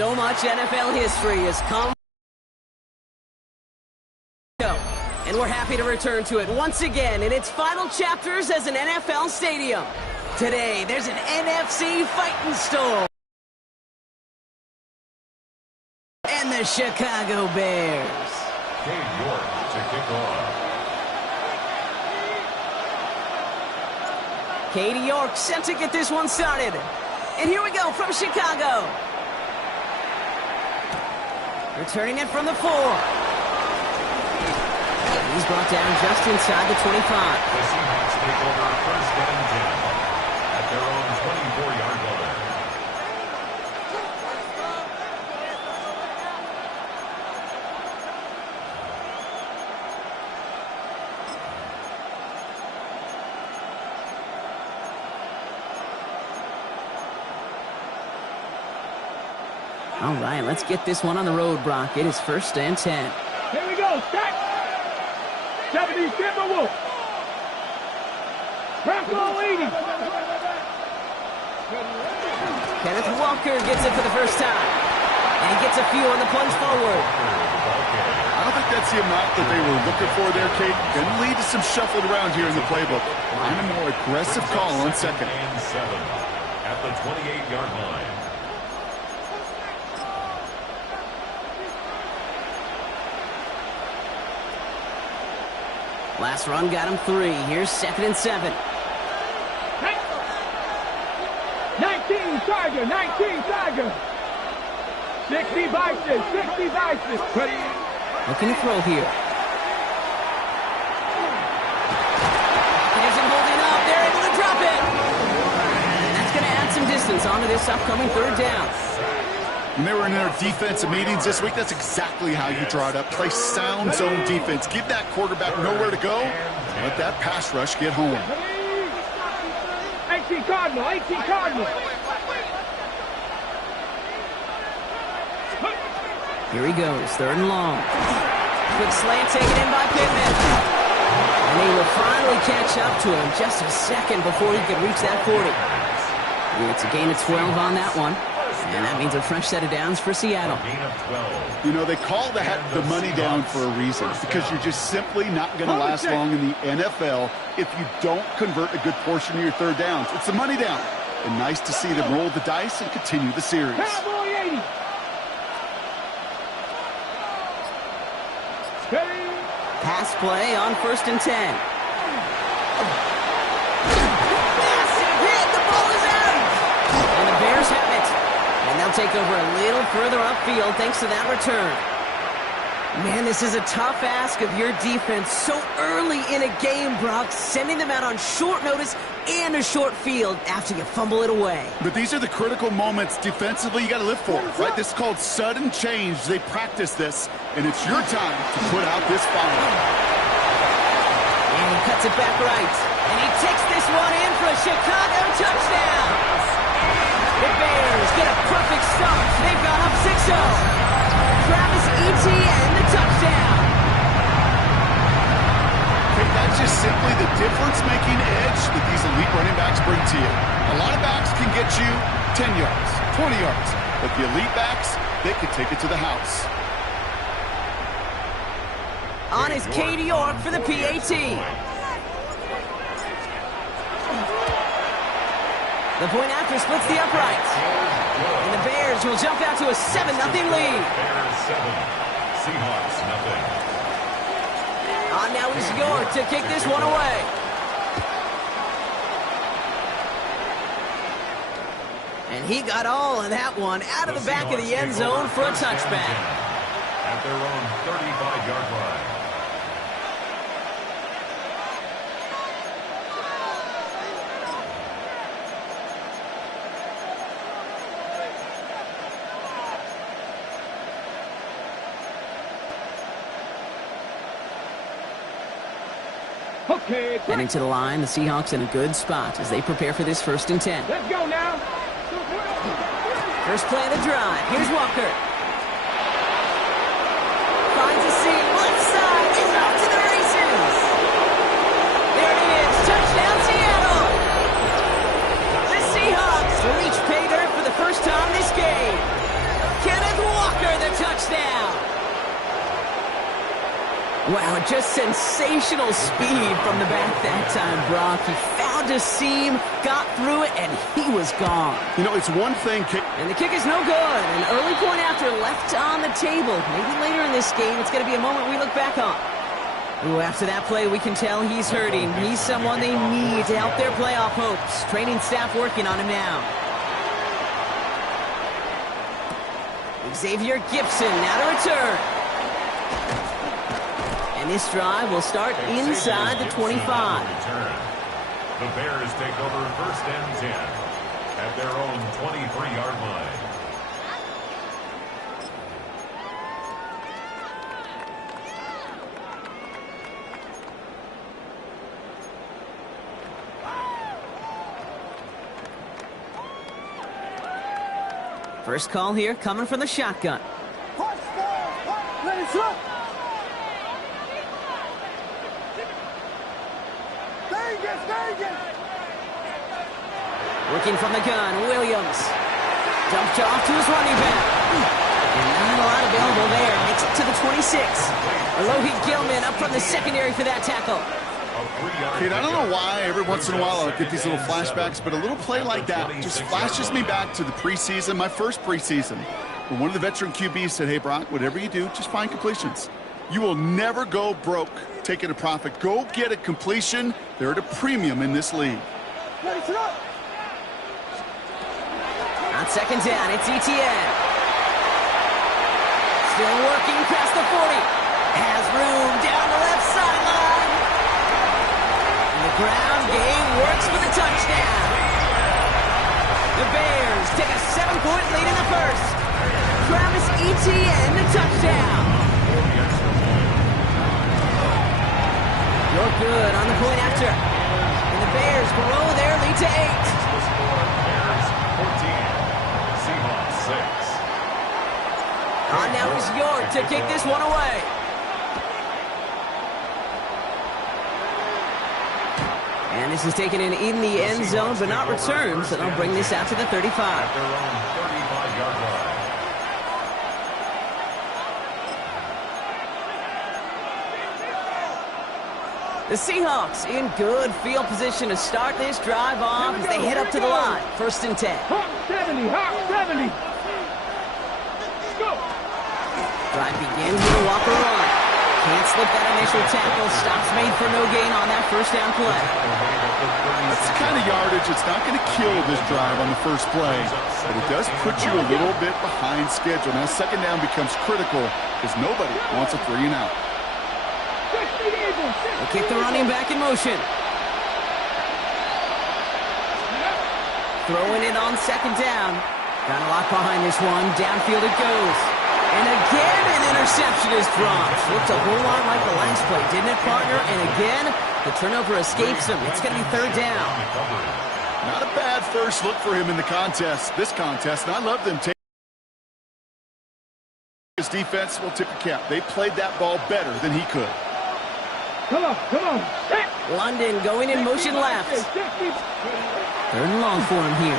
So much NFL history has come. And we're happy to return to it once again in its final chapters as an NFL stadium. Today, there's an NFC fighting storm. And the Chicago Bears. Cade York to kick off. Cade York set to get this one started. And here we go from Chicago. Returning it from the 4. He's brought down just inside the 25. The Seahawks take over first and 10 at their own 24-yard line. All right, let's get this one on the road, Brock. It is first and 10. Here we go, stack. 70 Timberwolves. Bronco 80. Kenneth Walker gets it for the first time. And he gets a few on the plunge forward. I don't think that's the amount that they were looking for there, Kate. Going to lead to some shuffled around here in the playbook. And a more aggressive call on second. And 7 at the 28-yard line. Last run got him 3. Here's second and 7. 19 Tiger, 19 Tiger. 60 Vices, 60 Vices. Looking to throw here. He isn't holding up. They're able to drop it. And that's going to add some distance onto this upcoming third down. When they were in their defensive meetings this week, that's exactly how you draw it up. Play sound zone defense. Give that quarterback nowhere to go. Let that pass rush get home. 18 Cardinal, 18 Cardinal. Here he goes, third and long. Quick slant taken in by Pittman. And he will finally catch up to him just a second before he could reach that 40. It's a gain of 12 on that one. And that means a fresh set of downs for Seattle. You know, they call that the money down for a reason, because you're just simply not going to last long in the NFL if you don't convert a good portion of your third downs. It's the money down. And nice to see them roll the dice and continue the series. Cowboy 80. Pass play on first and 10. Massive hit. The ball is out. And the Bears have it. And they'll take over a little further upfield thanks to that return. Man, this is a tough ask of your defense so early in a game, Brock, sending them out on short notice and a short field after you fumble it away. But these are the critical moments defensively you got to live for, right? This is called sudden change. They practice this, and it's your time to put out this fire. And he cuts it back right. And he takes this one in for a Chicago touchdown. The Bears get a perfect start. They've gone up 6-0. Travis Etienne, the touchdown. That's just simply the difference-making edge that these elite running backs bring to you. A lot of backs can get you 10 yards, 20 yards, but the elite backs, they can take it to the house. On is Cade York for the PAT. The point after splits the uprights. And the Bears will jump out to a 7-0 lead. Bears 7, Seahawks 0. On now is York to kick this one away. And he got all of that one out of the back of the end zone for a touchback. At their own 35-yard line. Okay, Heading to the line, the Seahawks in a good spot as they prepare for this first and 10. let's go now. First play of the drive. Here's Walker. Finds a seam. Left side. Is off to the races. There it is. Touchdown, Seattle. The Seahawks reach pay dirt for the first time this game. Can Wow, just sensational speed from the back that time, Brock. He found a seam, got through it, and he was gone. You know, it's one thing... And the kick is no good. An early point after left on the table. Maybe later in this game, it's going to be a moment we look back on. Ooh, after that play, we can tell he's hurting. He's someone they need to help their playoff hopes. Training staff working on him now. Xavier Gibson now to return. And this drive will start inside the 25. The Bears take over first and 10 at their own 23-yard line. First call here coming from the shotgun. Working from the gun, Williams. Dumped off to his running back. And not a lot available there. Makes it to the 26. Alohi Gilman up from the secondary for that tackle. Kid, I don't know why every once in a while I'll get these little flashbacks, but a little play like that just flashes me back to the preseason, my first preseason, when one of the veteran QBs said, hey, Brock, whatever you do, just find completions. You will never go broke taking a profit. Go get a completion. They're at a premium in this league. On second down, it's Etienne. Still working past the 40. Has room down the left sideline. And the ground game works for the touchdown. The Bears take a 7-point lead in the first. Travis Etienne, the touchdown. You're good on the point after. And the Bears grow their lead to 8. Bears 14. Seahawks 6. On now is York to kick this one away. And this is taken in the end zone, but not returned, so they'll bring this out to the 35. At their own 35-yard line. The Seahawks in good field position to start this drive off as they head up to the line. First and 10. Hawk 70, Hawk 70. Go. Drive begins with a Walker run. Can't slip that initial tackle. Stops made for no gain on that first down play. That's the kind of yardage. It's not going to kill this drive on the first play, but it does put you a little bit behind schedule. Now second down becomes critical because nobody wants a 3 and out. They kick the running back in motion. Throwing it on second down. Got a lot behind this one. Downfield it goes. And again, an interception is dropped. Looked a whole lot like the last play, didn't it, partner? And again, the turnover escapes him. It's going to be third down. Not a bad first look for him in the contest, this contest, and I love them taking his defense. Will tip the cap. They played that ball better than he could. Come on, come on. London going in motion left. Third and long for him here.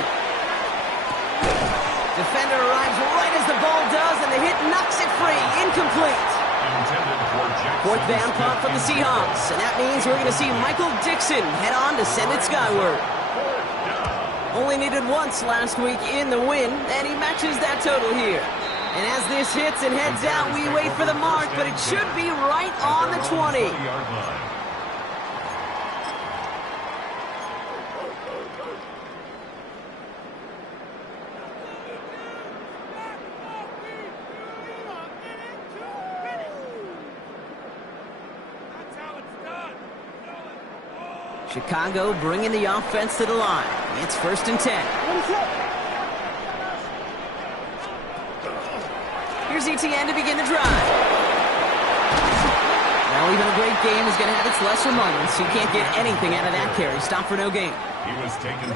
Defender arrives right as the ball does, and the hit knocks it free. Incomplete. Fourth down punt from the Seahawks, and that means we're going to see Michael Dixon head on to send it skyward. Only needed once last week in the win, and he matches that total here. And as this hits and heads out, we wait for the mark, but it should be right on the 20. Chicago bringing the offense to the line. It's first and 10. Here's Etienne to begin the drive. Well, even a great game is going to have its lesser moments. You can't get anything out of that carry. Stop for no gain.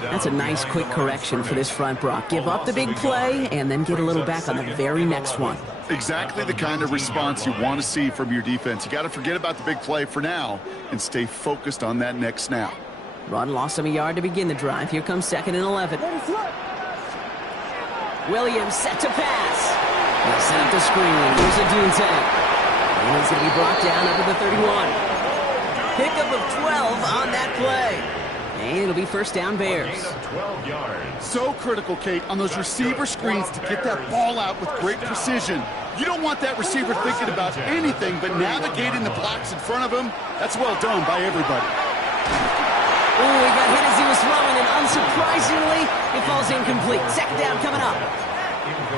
That's a nice quick correction for this front, Brock. Give up the big play and then get a little back on the very next one. Exactly the kind of response you want to see from your defense. You got to forget about the big play for now and stay focused on that next snap. Run lost him a yard to begin the drive. Here comes second and 11. Williams set to pass. They set up the screen. Here's a Dunte. And he's going to be brought down over the 31. Pickup of 12 on that play. And it'll be first down Bears. 12 yards. So critical, Kate, on those receiver screens to get that ball out with great precision. You don't want that receiver thinking about anything but navigating the blocks in front of him. That's well done by everybody. Oh, he got hit as he was throwing, and unsurprisingly, it falls incomplete. Second down coming up.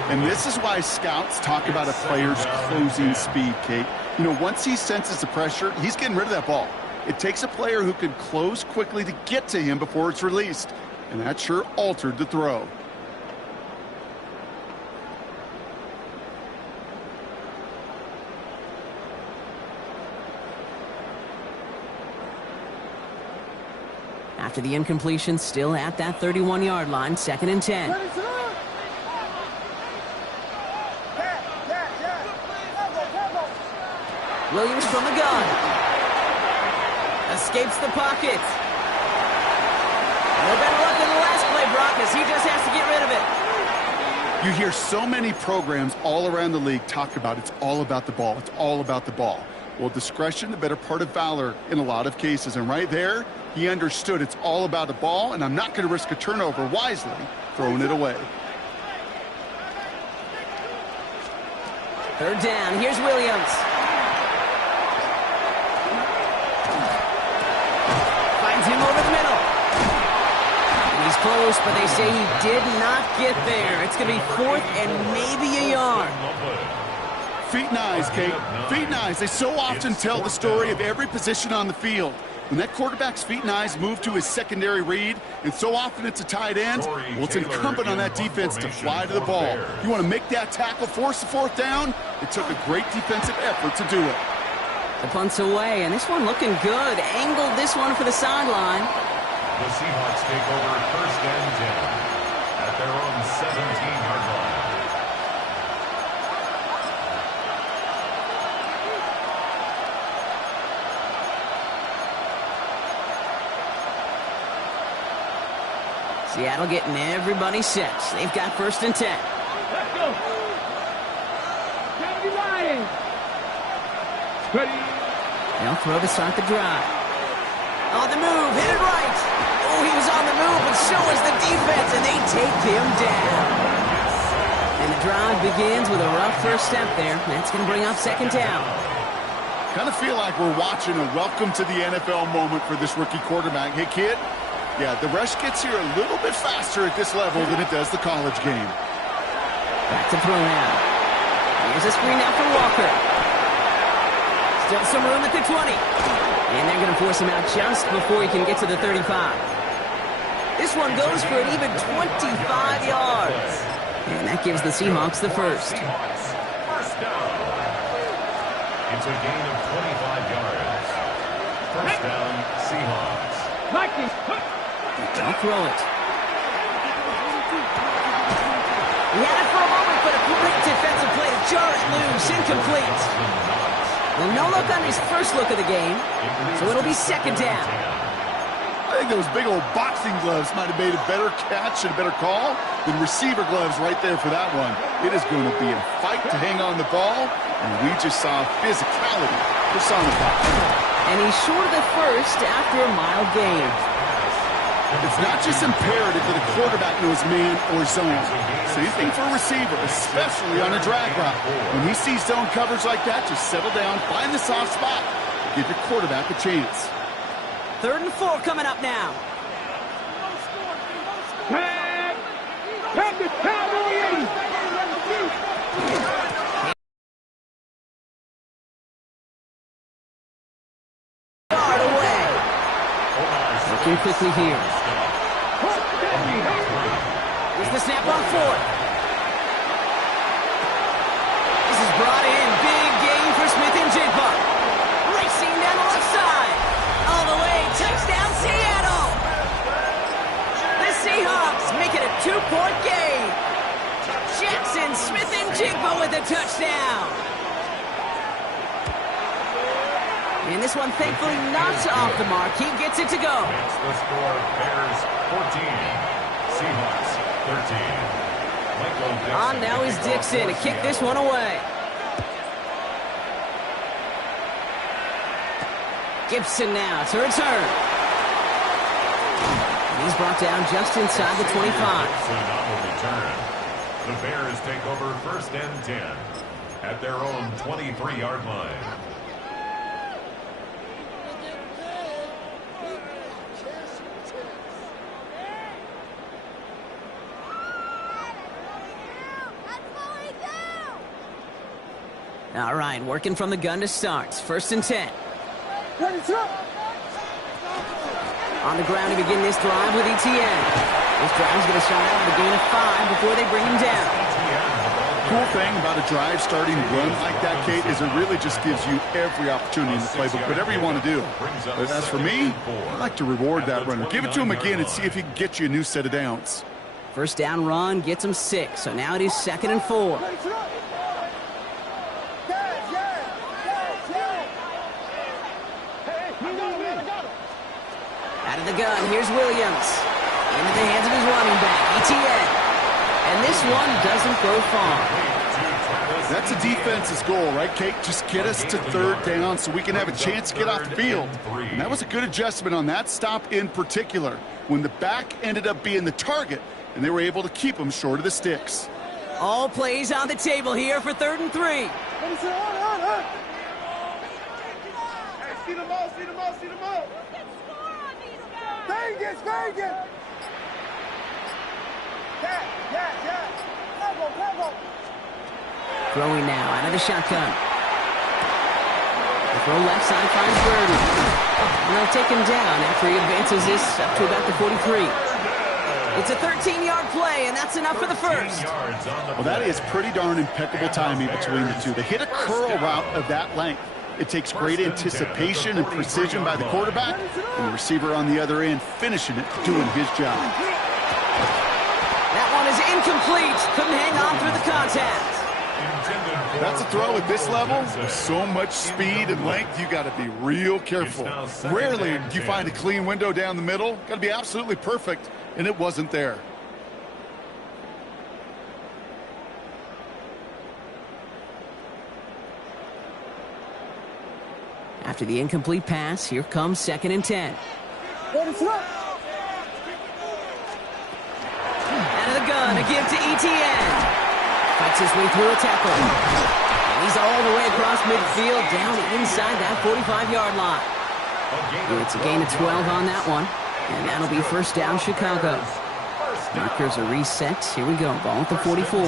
And this is why scouts talk about a player's closing speed, Kate. You know, once he senses the pressure, he's getting rid of that ball. It takes a player who can close quickly to get to him before it's released. And that sure altered the throw. After the incompletion, still at that 31-yard line, 2nd and 10. Williams from the gun. Escapes the pocket. No better luck than the last play, Brock, as he just has to get rid of it. You hear so many programs all around the league talk about it's all about the ball. It's all about the ball. Well, discretion, the better part of valor in a lot of cases. And right there, he understood it's all about the ball, and I'm not going to risk a turnover wisely, throwing it away. 3rd down. Here's Williams. Finds him over the middle. And he's close, but they say he did not get there. It's going to be 4th and maybe a yard. Feet and eyes, Kate. Feet and eyes. They so often tell the story of every position on the field. When that quarterback's feet and eyes move to his secondary read, and so often it's a tight end, well, it's incumbent on that defense to fly to the ball. You want to make that tackle, force the 4th down? It took a great defensive effort to do it. The punt's away, and this one looking good. Angled this one for the sideline. The Seahawks take over 1st and 10 at their own 17-yard line. Seattle getting everybody set. They've got 1st and 10. Let's go. Kennedy Lions. Ready. They'll throw to start the drive. On the move, hit it right. Oh, he was on the move, but so was the defense, and they take him down. And the drive begins with a rough first step there. That's going to bring up 2nd down. Kind of feel like we're watching a welcome to the NFL moment for this rookie quarterback. Hey, kid. Yeah, the rush gets here a little bit faster at this level than it does the college game. Back to throw now. Here's a screen now for Walker. Still some room at the 20. And they're going to force him out just before he can get to the 35. This one goes for an even 25 yards. And that gives the Seahawks the first. First down. It's a gain of 25 yards. First down, Seahawks. I'll throw it. He had it for a moment, but a great defensive play to jar it loose. Incomplete. Well, no look on his first look of the game, so it'll be 2nd down. I think those big old boxing gloves might have made a better catch and a better call than receiver gloves right there for that one. It is going to be a fight to hang on the ball, and we just saw physicality personified. And he's short of the first after a mild gain. It's not just imperative that a quarterback knows man or zone. Same thing for a receiver, especially on a drag route. When he sees zone coverage like that, just settle down, find the soft spot, give your quarterback a chance. 3rd and 4 coming up now. Tag the Cowboys. Yard away. Looking quickly here. Here's the snap on 4th. This is brought in. Big gain for Smith and Jigba. Racing down the left side. All the way. Touchdown, Seattle. The Seahawks make it a 2-point game. Jackson, Smith and Jigba with a touchdown. And this one, thankfully, not off the mark. He gets it to go. It's the score, Bears 14, Seahawks 13. On now is Dixon to kick this one away. Gibson now to return. He's brought down just inside the 25. Gibson on the return. The Bears take over 1st and 10 at their own 23-yard line. All right, working from the gun to start. 1st and 10. On the ground to begin this drive with ETN. This drive's going to start out with a gain of 5 before they bring him down. Cool thing about a drive starting to run like that, Kate, is it really just gives you every opportunity in the playbook, whatever you want to do. But as for me, I like to reward that runner. Give it to him again and see if he can get you a new set of downs. 1st down run gets him 6, so now it is 2nd and 4. Out of the gun, here's Williams. Into the hands of his running back, ETN. And this one doesn't go far. That's a defense's goal, right, Kate? Just get us to 3rd down so we can have a chance to get off the field. And that was a good adjustment on that stop in particular, when the back ended up being the target, and they were able to keep him short of the sticks. All plays on the table here for 3rd and 3. Hey, see the ball, see the ball, see the ball. Vegas, Vegas. Throwing now out of the shotgun. The throw left side finds Burden. And they'll take him down after he advances this up to about the 43. It's a 13-yard play, and that's enough for the first. Well, that is pretty darn impeccable timing between the two. They hit a curl route of that length. It takes great anticipation and precision by the quarterback, and the receiver on the other end finishing it, doing his job. That one is incomplete. Couldn't hang on through the contact. That's a throw at this level. With so much speed and length, you got to be real careful. Rarely do you find a clean window down the middle. Got to be absolutely perfect, and it wasn't there. After the incomplete pass, here comes 2nd and 10. Out of the gun, a give to ETN. Fights his way through a tackle. And he's all the way across midfield, down inside that 45-yard line. It's a gain of 12 on that one. And that'll be 1st down, Chicago. Markers are reset. Here we go. Ball at the 44.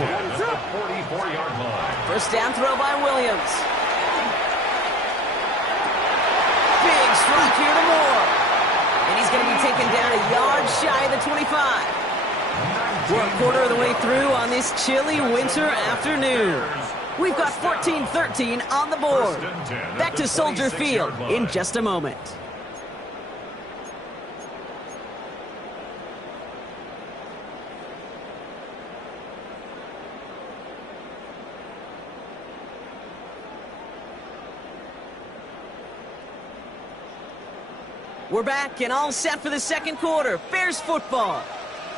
1st down throw by Williams. Big strike here to Moore. And he's going to be taken down a yard shy of the 25. We're a quarter of the way through on this chilly winter afternoon. We've got 14-13 on the board. Back to Soldier Field in just a moment. We're back and all set for the 2nd quarter. Bears football.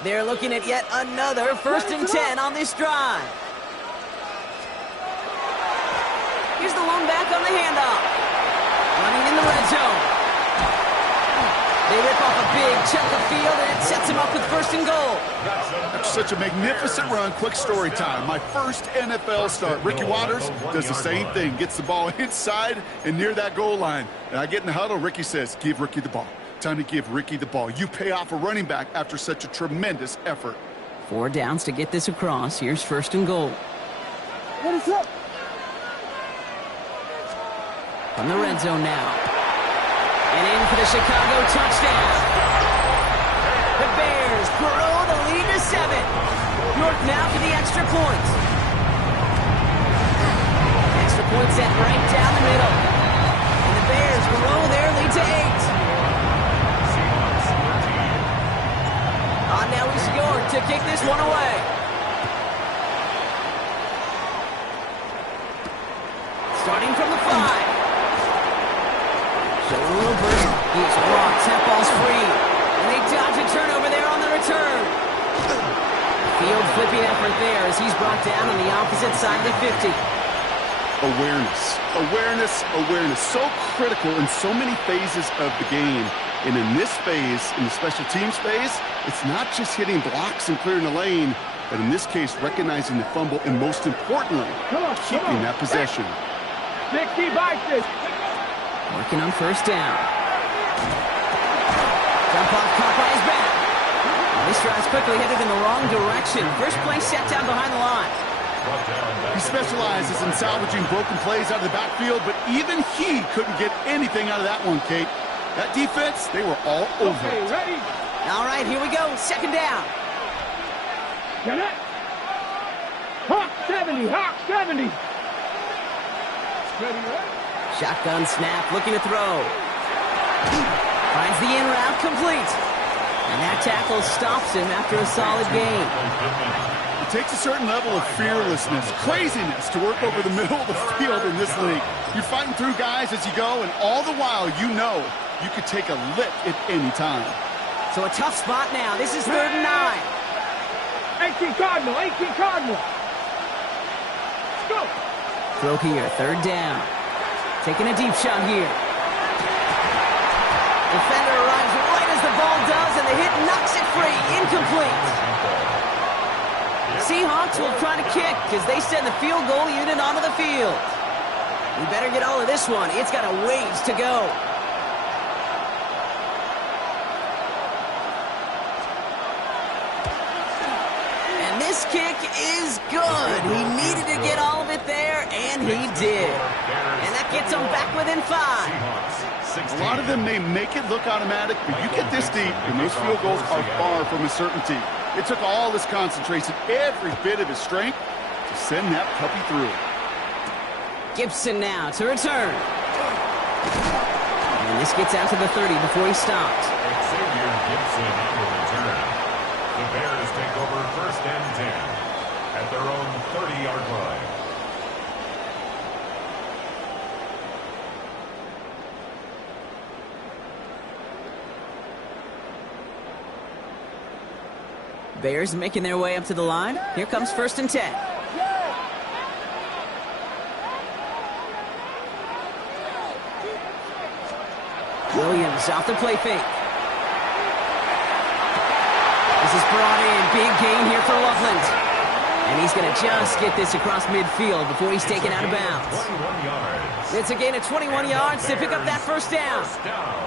They're looking at yet another 1st and 10 on this drive. Here's the lone back on the handoff. Running in the red zone. They rip off a big chunk of field, and it sets him up with 1st and goal. That's such a magnificent run. Quick story time. My first NFL start. Ricky Waters does the same thing. Gets the ball inside and near that goal line. And I get in the huddle. Ricky says, give Ricky the ball. Time to give Ricky the ball. You pay off a running back after such a tremendous effort. 4 downs to get this across. Here's 1st and goal. What is up? From the red zone now. And in for the Chicago touchdown. The Bears grow the lead to 7. York now for the extra point. Extra point set right down the middle. And the Bears grow their lead to 8. Now is York to kick this one away. Starting from the 5. Showing a little burst. He's rocked. That ball's free. And they dodge a turnover there on the return. Field flipping effort there as he's brought down on the opposite side of the 50. Awareness, awareness, awareness. So critical in so many phases of the game. And in this phase, in the special teams phase, it's not just hitting blocks and clearing the lane, but in this case, recognizing the fumble and most importantly, keeping that possession. 60 boxes. Working on first down. Jump off caught by his back. This drive's quickly headed in the wrong direction. First play set down behind the line. He specializes in salvaging broken plays out of the backfield, but even he couldn't get anything out of that one, Kate. That defense, they were all over it. Ready? All right, here we go. Second down. Get it. Hawk 70, Hawk 70. Ready, ready? Shotgun snap, looking to throw. Finds the in route, complete. And that tackle stops him after a solid gain. It takes a certain level of fearlessness, craziness to work over the middle of the field in this league. You're fighting through guys as you go, and all the while you know you could take a lick at any time. So a tough spot now. This is 3rd and 9. 18 Cardinal, 18 Cardinal. Let's go. Throw here, 3rd down. Taking a deep shot here. Defender arrives right as the ball does, and the hit knocks it free. Incomplete. Seahawks will try to kick as they send the field goal unit onto the field. We better get all of this one. It's got a ways to go. And this kick is good. He needed to get all of it there, and he did. And that gets him back within 5. A lot of them may make it look automatic, but you get this deep, and those field goals are far from a certainty. It took all his concentration, every bit of his strength, to send that puppy through. Gibson now to return. And this gets out to the 30 before he stops. Xavier Gibson on the return. The Bears take over 1st and 10 at their own 30-yard line. Bears making their way up to the line. Here comes 1st and 10. Williams off the play fake. This is brought in. Big gain here for Loveland. And he's going to just get this across midfield before he's taken out of bounds. 21 yards. It's a gain of 21 yards to pick up that first down.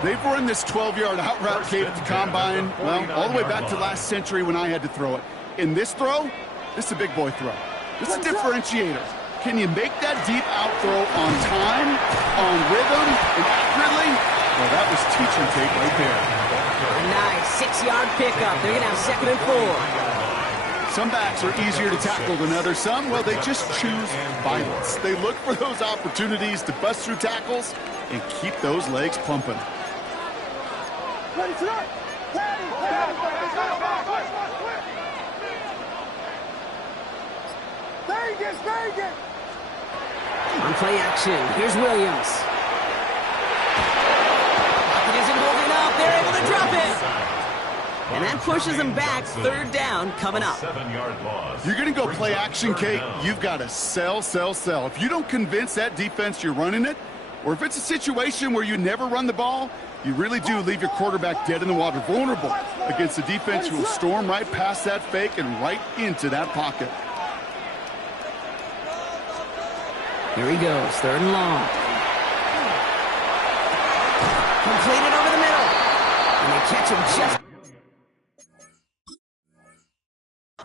They've run this 12-yard out route, Kate, at the combine, well, all the way back to last century when I had to throw it. In this throw, this is a big boy throw. This is a differentiator. Can you make that deep out throw on time, on rhythm, and accurately? Well, that was teaching tape right there. A nice 6-yard pickup. They're going to have 2nd and 4. Some backs are easier to tackle than others. Some, well, they just choose violence. They look for those opportunities to bust through tackles and keep those legs pumping. Ready to run. Ready. Very good. On play action, here's Williams. Pocket isn't holding up. They're able to drop it. And that pushes them back. 3rd down coming up. 7-yard loss. You're going to go play action, Kate. You've got to sell. If you don't convince that defense you're running it, or if it's a situation where you never run the ball, you really do leave your quarterback dead in the water, vulnerable against a defense who will storm right past that fake and right into that pocket. Here he goes, 3rd and long. Completed over the middle. And they catch him just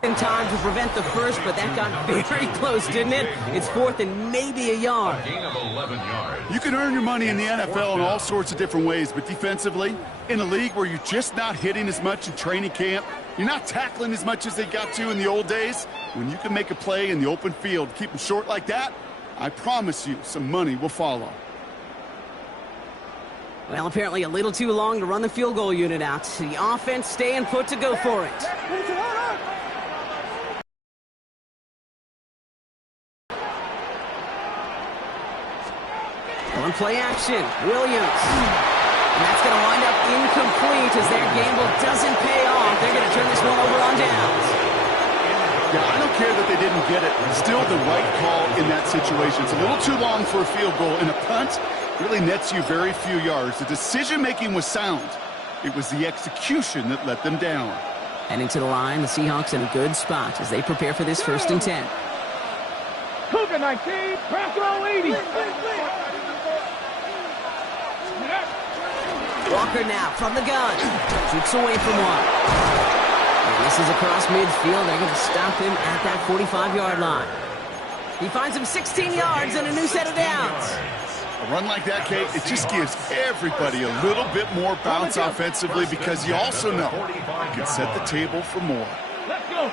in time to prevent the first, but that got very close, didn't it? It's 4th and maybe a yard. A gain of 11 yards. You can earn your money in the NFL in all sorts of different ways, but defensively, in a league where you're just not hitting as much in training camp, you're not tackling as much as they got to in the old days, when you can make a play in the open field, keep them short like that, I promise you some money will follow. Well, apparently a little too long to run the field goal unit out. The offense staying put to go for it. On play action, Williams. And that's going to wind up incomplete as their gamble doesn't pay off. They're going to turn this one over on downs. Yeah, I don't care that they didn't get it. Still the right call in that situation. It's a little too long for a field goal, and a punt really nets you very few yards. The decision-making was sound. It was the execution that let them down. Heading to the line, the Seahawks in a good spot as they prepare for this 1st and 10. Cougar 19, press row 80. Walker now from the gun. Shoots away from one. And this is across midfield. They're going to stop him at that 45-yard line. He finds him 16 yards and a new set of downs. A run like that, Kate, it just gives everybody a little bit more bounce offensively because you also know you can set the table for more. Let's go.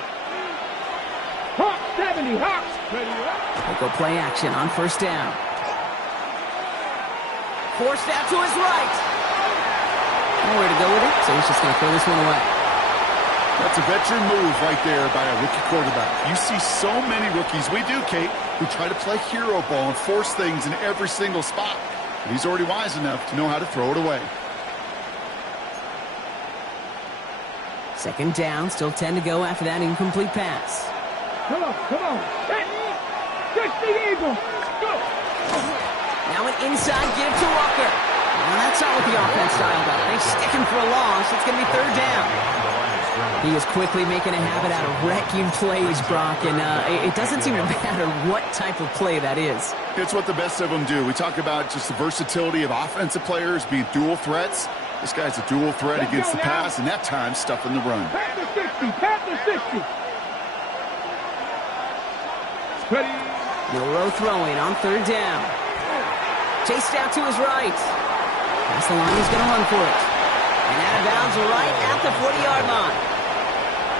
Hawks 70, Hawks. They go play action on 1st down. Forced out to his right. Nowhere to go with it, so he's just going to throw this one away. That's a veteran move right there by a rookie quarterback. You see so many rookies, we do, Kate, who try to play hero ball and force things in every single spot. But he's already wise enough to know how to throw it away. 2nd down, still 10 to go after that incomplete pass. Come on. 60 Eagles. Go. Now an inside give to Walker. Well, that's not what the offense styled up. They stick him for a loss. It's going to be 3rd down. He is quickly making a habit out of wrecking plays, Brock, and it doesn't seem to matter what type of play that is. It's what the best of them do. We talk about just the versatility of offensive players being dual threats. This guy's a dual threat against the pass, and that time stuffing the run. Pat the 60. Milrow throwing on 3rd down. Chased out to his right. Past the line, he's going to run for it. And out of bounds right at the 40-yard line.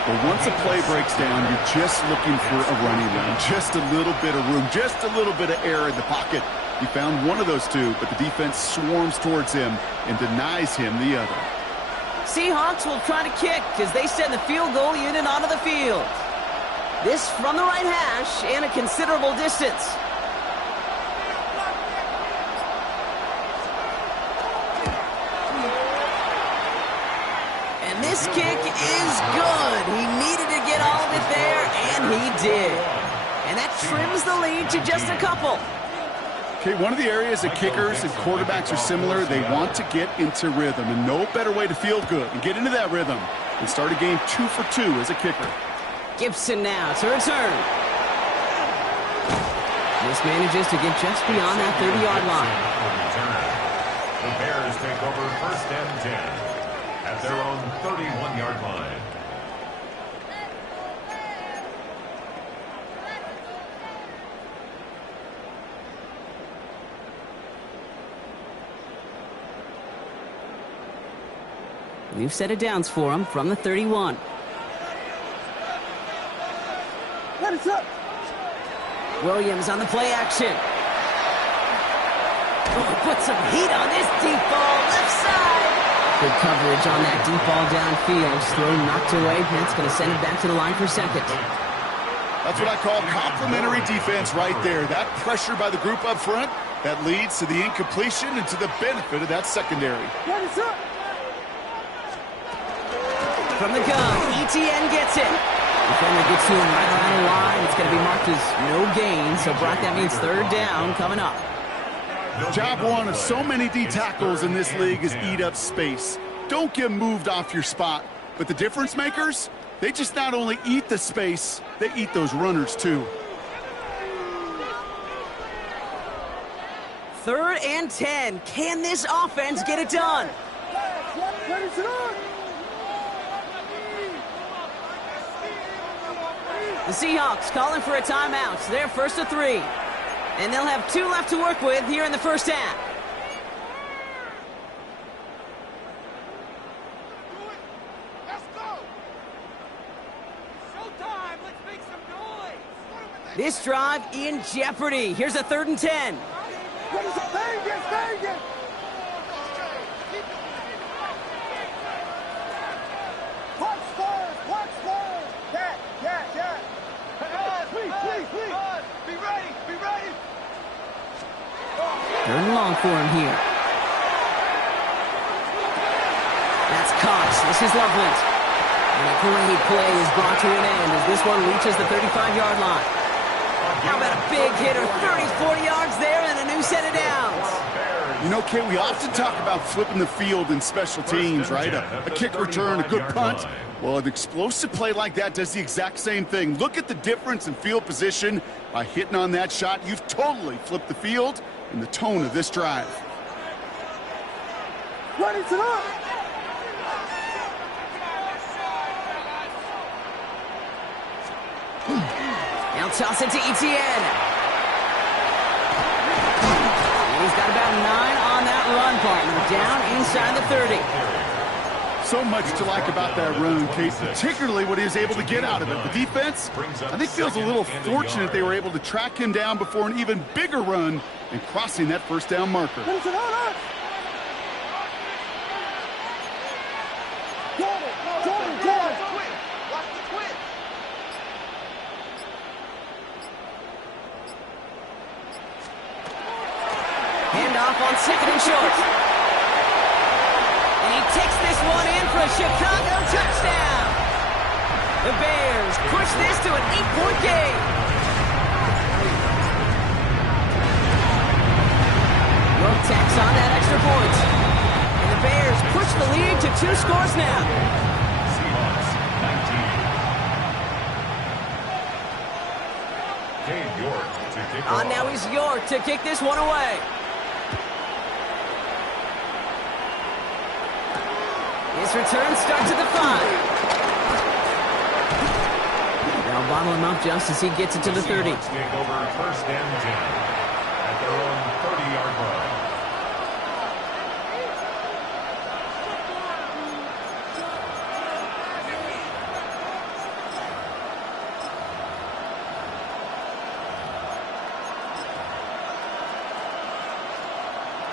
Well, once a play breaks down, you're just looking for a running run. Just a little bit of room, just a little bit of air in the pocket. He found one of those two, but the defense swarms towards him and denies him the other. Seahawks will try to kick as they send the field goal unit onto the field. This from the right hash and a considerable distance. And this kick is good. He needed to get all of it there, and he did. And that trims the lead to just a couple. Okay, one of the areas that kickers and quarterbacks are similar, they want to get into rhythm, and no better way to feel good and get into that rhythm than start a game 2 for 2 as a kicker. Gibson now to return. This manages to get just beyond that 30-yard line. The Bears take over 1st and 10 at their own 31-yard line. We've set it downs for him from the 31. Let us up. Williams on the play action. Oh, put some heat on this deep ball, left side. Good coverage on that deep ball downfield. Throw knocked away. That's going to send it back to the line for 2nd. That's what I call complimentary defense right there. That pressure by the group up front, that leads to the incompletion and to the benefit of that secondary. Let us up. From the gun, ETN gets it. Defender gets to him right around the line. It's going to be marked as no gain. So, Brock, that means 3rd down coming up. Job one of so many D tackles in this league is eat up space. Don't get moved off your spot. But the difference makers, they just not only eat the space, they eat those runners too. 3rd and 10. Can this offense get it done? Let us up. The Seahawks calling for a timeout. They're 1st and 3. And they'll have 2 left to work with here in the 1st half. Let's go. Showtime. Let's make some noise. This drive in jeopardy. Here's a 3rd and 10. Bang it. Watch first. Yeah. Please. Be ready. 3rd and long for him here. That's Cox. This is Loveland. And a great play is brought to an end as this one reaches the 35-yard line. How about a big hitter? 30, 40 yards there and a new set of downs. You know, Kay, we often talk about flipping the field in special teams, right? A kick return, a good punt. Well, an explosive play like that does the exact same thing. Look at the difference in field position. By hitting on that shot, you've totally flipped the field and the tone of this drive. Ready to up. Now toss it to Etienne. And he's got about 9 on that run, partner. Down inside the 30. So much to like about that run, Kate, particularly what he was able to get out of it. The defense, I think, feels a little fortunate they were able to track him down before an even bigger run and crossing that first down marker. Handoff on second and short. And he takes this one in for a Chicago touchdown. The Bears push this to an 8-point game. York tacks on that extra point. And the Bears push the lead to 2 scores now. Seahawks 19. Dave York to kick off. Now he's York to kick this one away. His return starts at the 5. They'll bottle him up just as he gets it to the 30. Seahawks take over first and 10 at their own 30-yard line.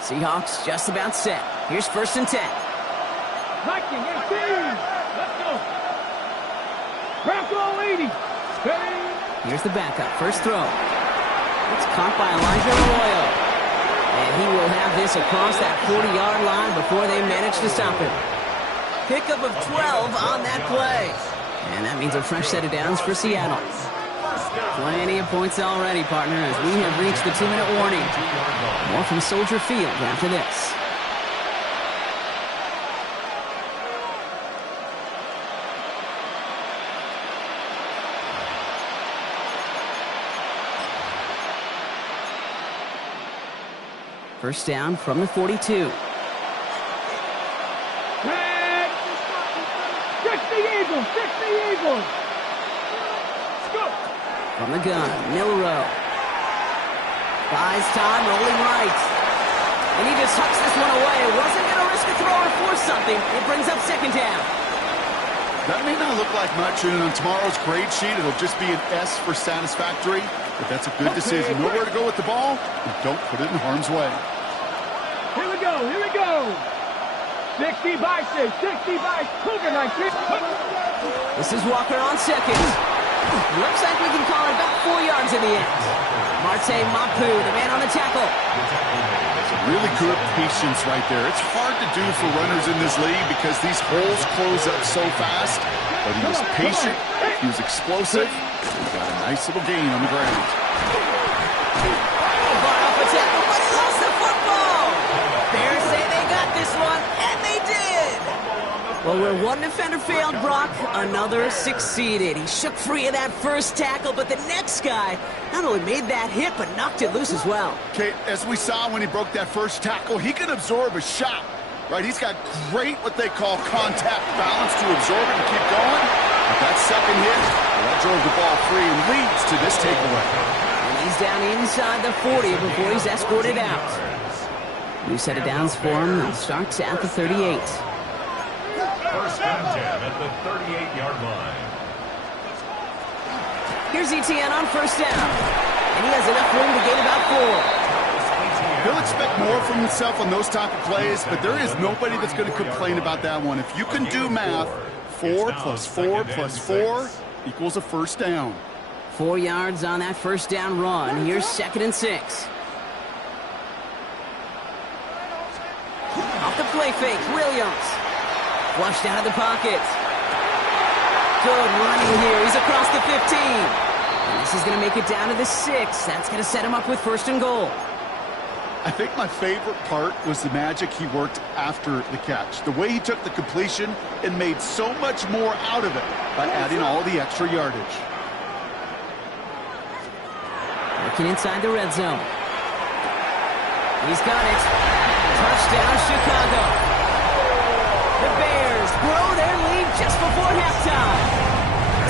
Seahawks just about set. Here's first and 10. Viking 18. Let's go. Bronco 80. Steady. Here's the backup. First throw. It's caught by Elijah Arroyo. And he will have this across that 40-yard line before they manage to stop him. Pickup of 12 on that play. And that means a fresh set of downs for Seattle. Plenty of points already, partner, as we have reached the 2-minute warning. More from Soldier Field after this. First down from the 42. Fix the Eagles. Fix the Eagles. Let's go. From the gun, Milrow. Buys time, rolling right. And he just hucks this one away. Wasn't going to risk a throw or force something. It brings up second down. That may not look like much, and on tomorrow's grade sheet, it'll just be an S for satisfactory, but that's a good decision. Know where to go with the ball, and don't put it in harm's way. Here we go. Here we go. 60 by 6. 60 by Cougar 19. This is Walker on second. Looks like we can call it about 4 yards in the end. Marte Mapu, the man on the tackle. Really good patience right there. It's hard to do for runners in this league because these holes close up so fast. But he was patient, he was explosive, he got a nice little gain on the ground. Brought up a tackle, but he lost the football. Bears say they got this one, and they did. Well, where one defender failed, Brock, another succeeded. He shook free of that first tackle, but the next guy not only made that hit, but knocked it loose as well. Okay, as we saw when he broke that first tackle, he can absorb a shot, right? He's got great, what they call contact balance to absorb it and keep going. But that second hit, well, that drove the ball free and leads to this takeaway. And he's down inside the 40 before he's escorted out. New set of downs for him. They'll start at the 38. First and 10 at the 38-yard line. Here's Etienne on first down. And he has enough room to gain about 4. He'll expect more from himself on those type of plays, but there is nobody that's going to complain about that one. If you can do math, 4 plus 4 plus 4 equals a first down. 4 yards on that first down run. Here's second and 6. Off the play fake, Williams. Flushed out of the pocket. Good running here. He's across the 15. And This is going to make it down to the 6. That's going to set him up with 1st and goal. I think my favorite part was the magic he worked after the catch. The way he took the completion and made so much more out of it by adding all the extra yardage. Working inside the red zone. He's got it. Touchdown, Chicago. The Bears grow their lead just before halftime.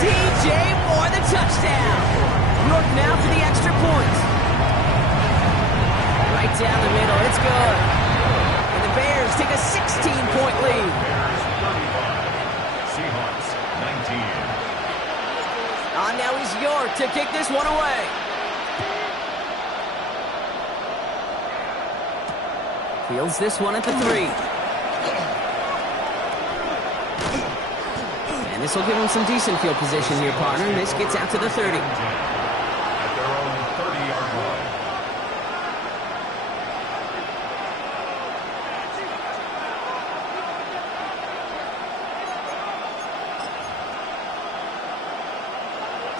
DJ Moore, the touchdown. York now for the extra point. Right down the middle, it's good. And the Bears take a 16-point lead. Bears 35, Seahawks 19. Now is York to kick this one away. Fields this one at the 3. And this will give him some decent field position here, partner. This gets out to the 30. At their own 30-yard line.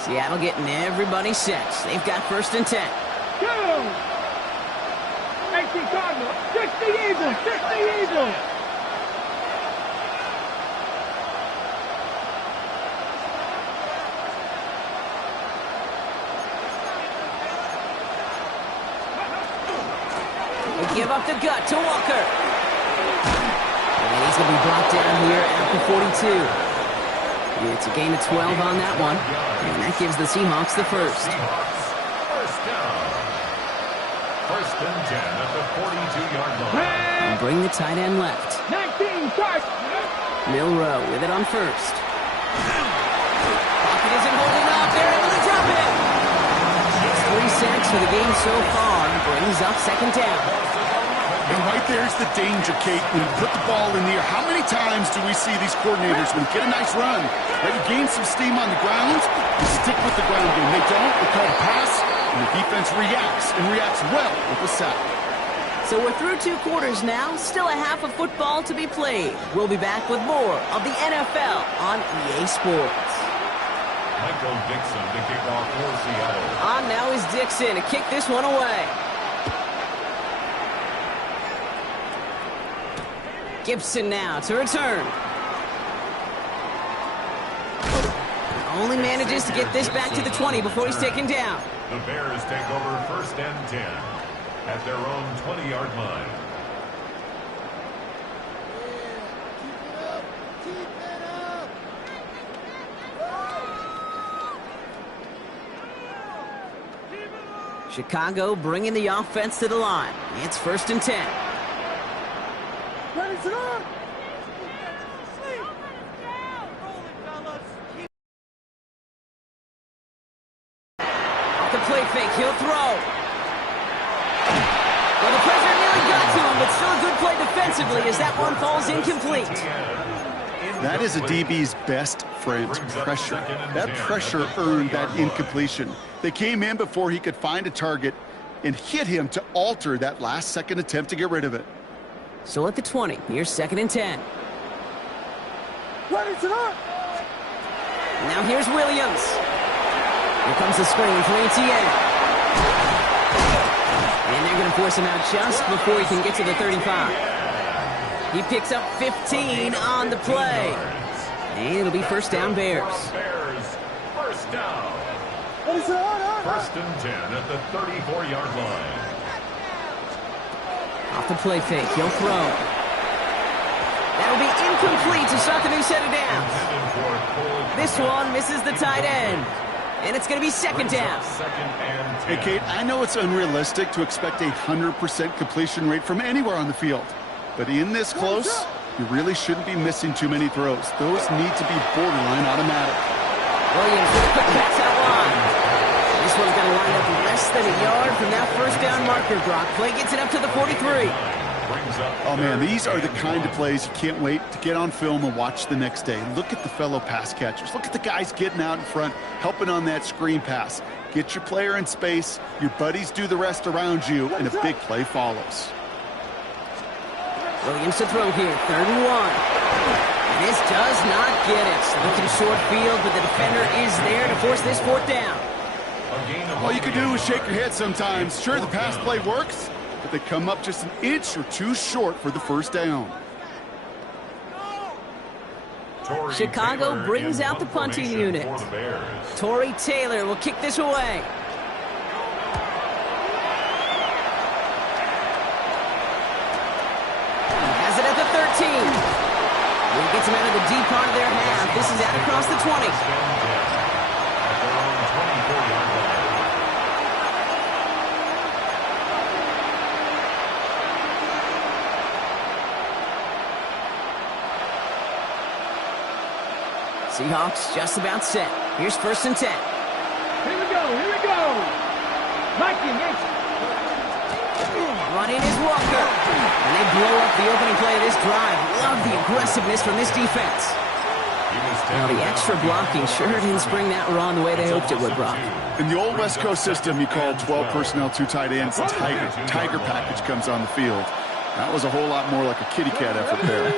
Seattle getting everybody set. They've got 1st and 10. Go! 80 Cardinals, 60 Eagles, 60 Eagles! They give up the gut to Walker. And he's going to be brought down here at the 42. It's a gain of 12 on that one. And that gives the Seahawks the 1st. Seahawks, 1st down. 1st and 10 at the 42-yard line. And bring the tight end left. 19 starts. Milrow with it on 1st. Pocket isn't holding up. They're able to drop it. It's 3 sacks for the game so far. Brings up 2nd down. And right there's the danger, Kate. When you put the ball in the air, how many times do we see these coordinators, when you get a nice run, let you gain some steam on the ground, you stick with the ground game. They don't, they call the pass, and the defense reacts, and reacts well with the sack. So we're through 2 quarters now. Still a half of football to be played. We'll be back with more of the NFL on EA Sports. Michael Dixon to kick off for Seattle. On now is Dixon to kick this one away. Gibson now to return. Only manages to get this back to the 20 before he's taken down. The Bears take over 1st and 10 at their own 20-yard line. Chicago bringing the offense to the line. It's 1st and 10. Off the play fake, he'll throw. Well, the pressure nearly got to him, but still a good play defensively as that one falls incomplete. That is a DB's best friend, pressure. That pressure earned that incompletion. They came in before he could find a target and hit him to alter that last-second attempt to get rid of it. So at the 20, here's 2nd and 10. Now here's Williams. Here comes the screen for ATN. And they're going to force him out just before he can get to the 35. He picks up 15 on the play. And it'll be 1st down Bears. Bears, 1st down. 1st and 10 at the 34-yard line. Off the play fake, he'll throw. That'll be incomplete to start the new set of downs. This one misses the tight end. And it's going to be 2nd down. Hey, Kate, I know it's unrealistic to expect a 100% completion rate from anywhere on the field. But in this close, you really shouldn't be missing too many throws. Those need to be borderline automatic. Williams with a quick pass out line. This one's going to line up less than a yard from that 1st down marker. Brock Play gets it up to the 43. Oh, man, these are the kind of plays you can't wait to get on film and watch the next day. Look at the fellow pass catchers. Look at the guys getting out in front, helping on that screen pass. Get your player in space, your buddies do the rest around you, and a big play follows. Williams to throw here, 3rd and 1. And this does not get it. Looking short field, but the defender is there to force this 4th down. All you can do is shake your head sometimes. Sure, the pass play works, but they come up just an inch or two short for the first down. Chicago brings out the punting unit. Torrey Taylor will kick this away. Has it at the 13. He gets him out of the deep part of their half. This is out across the 20. Seahawks just about set. Here's 1st and 10. Here we go, here we go. Mikey, Running is Walker. And they blow up the opening play of this drive. Love the aggressiveness from this defense. Now the extra blocking sure didn't spring that run the way they hoped it would, Brock. In the old West Coast system, you called 12 personnel, 2 tight ends, Tiger. Tiger package comes on the field. That was a whole lot more like a kitty cat effort there.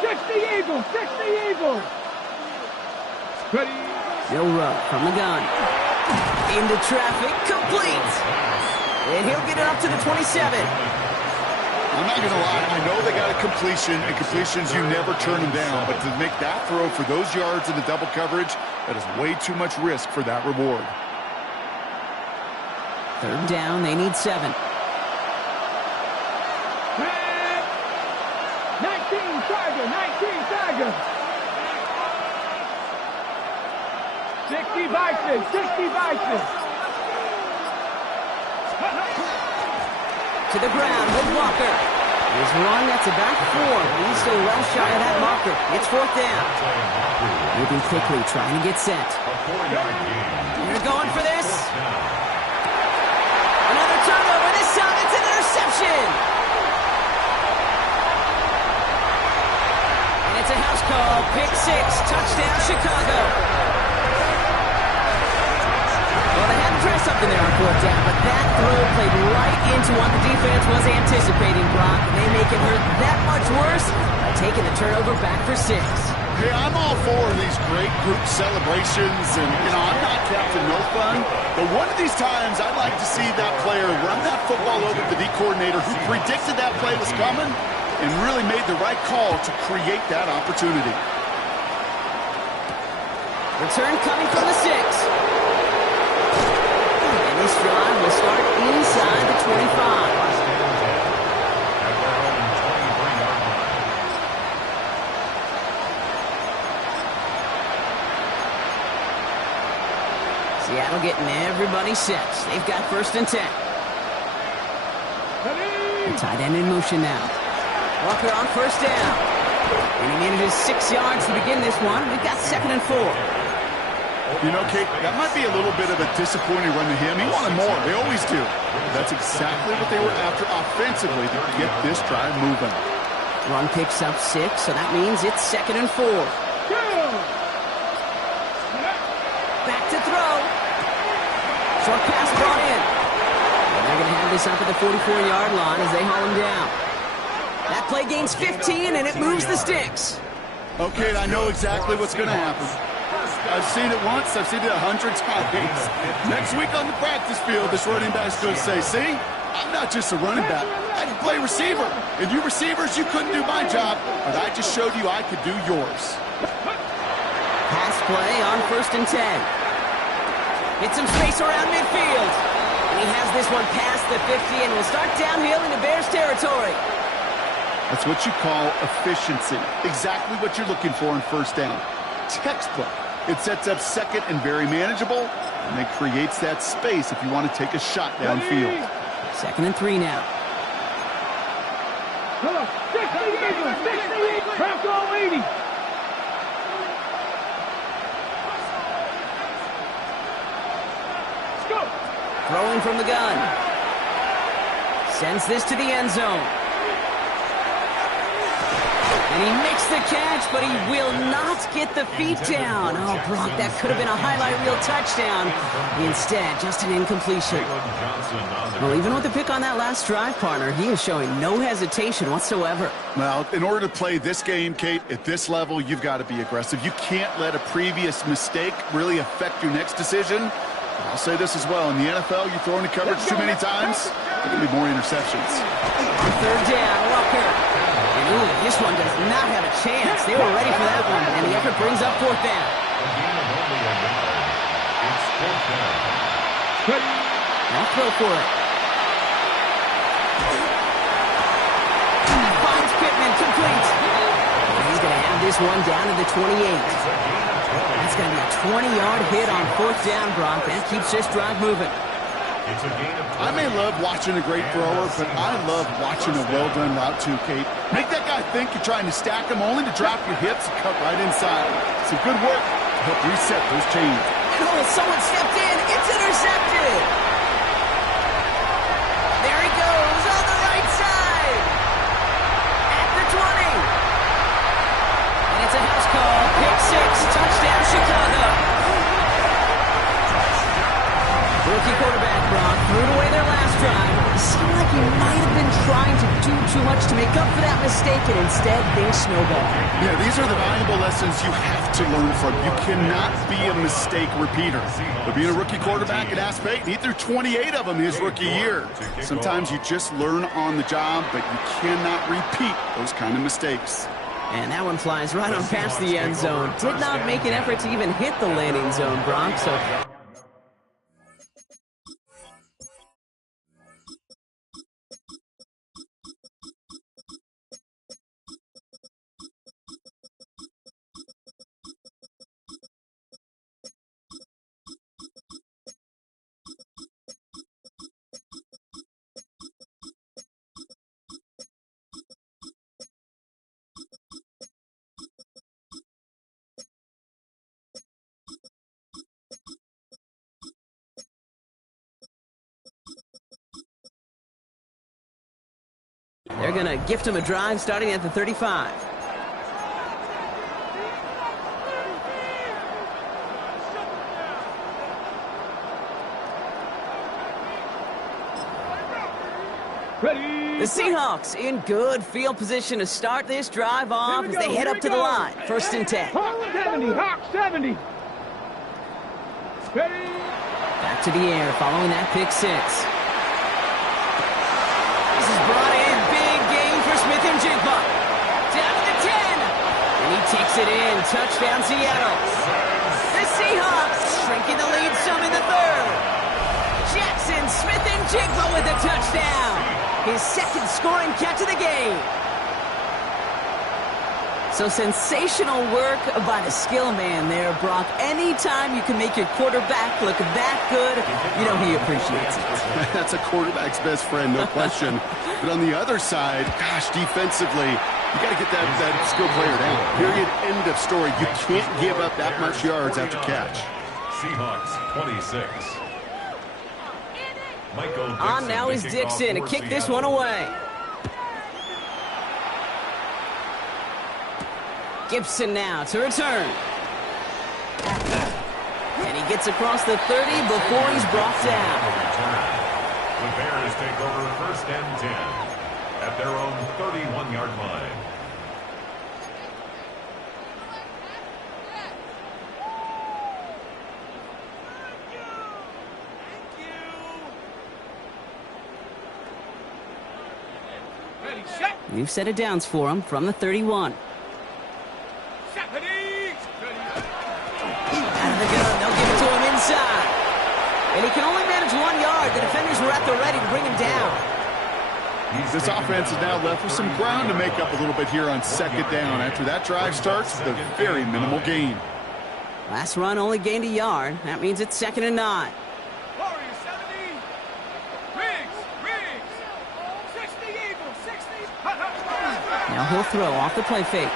60 Eagles, 60 Eagles. Ready. Joe Rowe from the gun. Into traffic, complete. And he'll get it up to the 27. I'm not going to lie. I know they got a completion, and completions, you never turn them down. But to make that throw for those yards in the double coverage, that is way too much risk for that reward. 3rd down, they need 7. 19 Tiger. 60 Bison, 60 Bison. To the ground with Walker. Here's one that's about 4. He's still well shy of that marker. It's 4th down. Moving quickly, trying to get set. They're going for this. Another turnover. This time it's an interception. And it's a house call. Pick 6. Touchdown, Chicago. Well, they had to try something there on 4th down, but that throw played right into what the defense was anticipating, Brock. And they make it hurt that much worse by taking the turnover back for 6. Hey, I'm all for these great group celebrations, and, I'm not Captain No Fun, but one of these times I'd like to see that player run that football over to the D coordinator who predicted that play was coming and really made the right call to create that opportunity. Return coming from the 6. This drive will start inside the 25. Seattle getting everybody set. They've got 1st and 10. The tight end in motion now. Walker on 1st down. And he manages 6 yards to begin this one. We've got 2nd and 4. You know, Kate, that might be a little bit of a disappointing run to him. He wanted more. They always do. That's exactly what they were after offensively to get this drive moving. Run picks up 6, so that means it's 2nd and 4. Back to throw. Short pass brought in. And they're going to have this up at the 44-yard line as they haul him down. That play gains 15, and it moves the sticks. Okay, I know exactly what's going to happen. I've seen it once, I've seen it 100 times. Next week on the practice field, this running back's going to say, see, I'm not just a running back, I can play receiver. And you receivers, you couldn't do my job, but I just showed you I could do yours. Pass play on 1st and 10. Get some space around midfield. And he has this one past the 50 and will start downhill into Bears territory. That's what you call efficiency. Exactly what you're looking for in 1st down. Textbook. It sets up 2nd and very manageable, and it creates that space if you want to take a shot downfield. 2nd and 3 now. 60 Eagles, crack all 80. Let's go. Throwing from the gun. Sends this to the end zone. And he makes the catch, but he will not get the feet down. Oh, Brock, that could have been a highlight reel touchdown. Instead, just an incompletion. Well, even with the pick on that last drive, partner, he is showing no hesitation whatsoever. Well, in order to play this game, Kate, at this level, you've got to be aggressive. You can't let a previous mistake really affect your next decision. I'll say this as well. In the NFL, you throw into coverage too many times, there can be more interceptions. Third down, Walker. And ooh, this one does not have a chance. They were ready for that one, and the effort brings up fourth down. A gain of only a yard. It's fourth down. Now throw for it. Finds Pittman, complete. He's going to have this one down to the 28. That's going to be a 20-yard hit on fourth down, Brock. That keeps this drive moving. It's a gain of 20. I may love watching a great thrower, but I love watching a well-done route too, Kate. Make that guy think you're trying to stack him, only to drop your hips and cut right inside. Some good work to help reset those chains. And oh, someone stepped in. It's intercepted. There he goes on the right side. At the 20. And it's a house call. Pick 6. Touchdown, Chicago. Rookie quarterback, Brock, threw it away their last drive. It seemed like he might have been trying to do too much to make up for that mistake, and instead things snowballed. Yeah, these are the valuable lessons you have to learn from. You cannot be a mistake repeater. But being a rookie quarterback at Ass Payton, he threw 28 of them his rookie year. Sometimes you just learn on the job, but you cannot repeat those kind of mistakes. And that one flies right on past the end zone. Did not make an effort to even hit the landing zone, Brock, so... They're going to gift him a drive starting at the 35. Ready. The Seahawks in good field position to start this drive off as they head up to the line. First and 10. 70, Hawk 70. Ready. Back to the air following that pick 6. This is brought in. Big gain for Smith-Njigba. Down to the 10. And he takes it in. Touchdown, Seattle. The Seahawks shrinking the lead some in the third. Jackson Smith-Njigba with a touchdown. His second scoring catch of the game. So sensational work by the skill man there, Brock. Anytime you can make your quarterback look that good, you know he appreciates it. That's a quarterback's best friend, no question. But on the other side, gosh, defensively, you got to get that skill player down. Period, end of story. You can't give up that much yards after catch. Seahawks 26. On now is Dixon to kick this one away. Gibson now to return. And he gets across the 30 before he's brought down. The Bears take over first and 10 at their own 31-yard line. We've set it downs for him from the 31. Out of the gun, they'll give it to him inside. And he can only manage 1 yard. The defenders were at the ready to bring him down. This offense is now left with some ground to make up a little bit here on second down. After that drive starts, with a very minimal gain. Last run only gained a yard. That means it's 2nd and 9. Now he'll throw off the play fake.